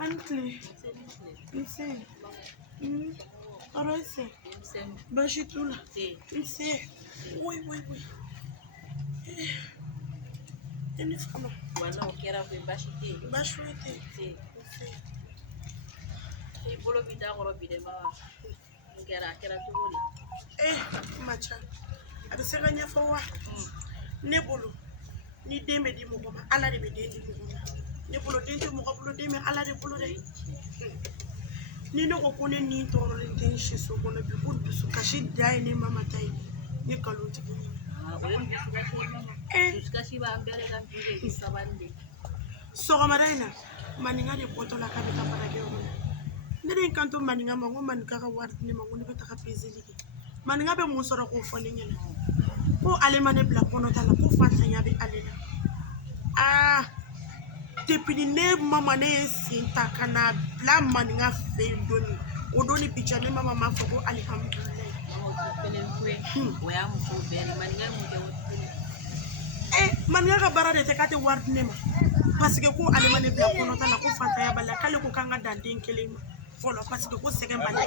Antle. Insane. Arrête. Bâche tout là. Insane. Oui. Une femme. Voilà, on kera be bâche. Bâche. Et bolo bida goro bidema. Kera tugoli. Macha. Ada se ganya fawa. Ne bolo. Ni dembe di mo ma ala de be de di mo ma. Ne bolo de mo ko bolo de me ala de bolo de. Ni no ko ne ni toro le den shi so ko na bi ko du su kashi dai ne mama tai. Ni kalo ti ni. Discussion ba ambere kan bide sabande. So maraina maninga de poto la ka beta para ke o. Ne den kanto maninga mango manika ka war ni mango ni beta ka pezeli ke. Maninga be mo soro ko fo ni nyela. Ko ale mane bla kono tala ko fatanya be ale la. Depuis ne mama ne sinta kana bla maninga fe doni. O doni picha ne mama ma fo ko alhamdulillah. Maninga ka bara de te kate war ne ma. Parce que ko ale mane bla kono tala ko fatanya bala kale ko kanga danden kelema. Folo parce que ko segen bala.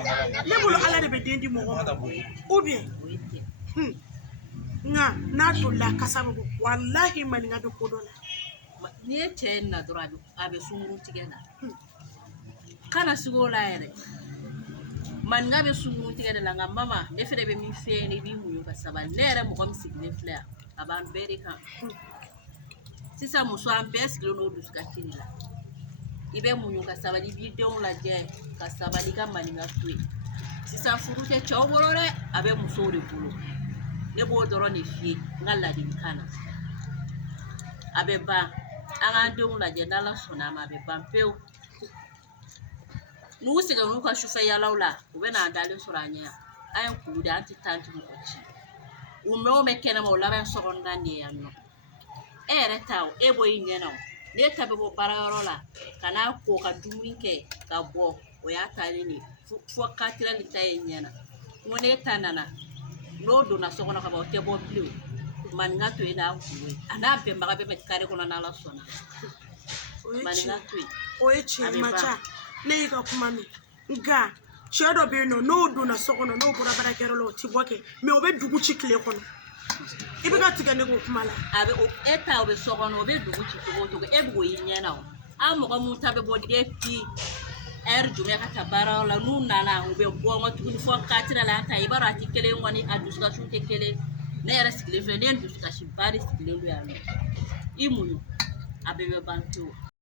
Ne bolo ala de be dendi mo ou bien nga na to la kasaba ko wallahi maninga be ko dola ni che na dora abe sunguru tigena kana sigola ere maninga be sunguru tigena la ngamba ne fere be mi fe ne bi mu ka saba lere mo kom signe fleur aban bere kan sisa muso an beske no dus ka tinila ibe mu ka saba di bi don la je ka saba di ka maninga tuwe sisa furu te choborore abe muso de bulu ne bo doro ne fie ngala di kana abe ba anga don la je dala sona ma be bampeu nu siga nu ka shufa ya laula ube na dale suranya ayan ku da anti tanti mo ci umbe o mekena mo laban sogonda ne yanno ere taw e boy ngena ne tabe bo parayorola kana ko ka duminke ka bo o ya tale ni fo katira ni tay nyena ngone tanana no do na sogona ka ba te bo bleu man ngato ina ku ana be magabe met kare kono na la sona man ngato o echi macha ne ka kuma mi nga chedo be no do na sogona no bura bara kero lo ti boke me obe dugu chi kle kono ibe ka tiga ne ko kuma la abe o eta obe sogona obe dugu chi to e bo yinyana o amo ko mu tabe bo de pi jume ka tabara la nuna na ube bo ngotu fo katira la ta ibara ti kele ngoni aduska shute kele ne era sikile fe ne duska shi bari sikile lu ya no imunu abebe bantu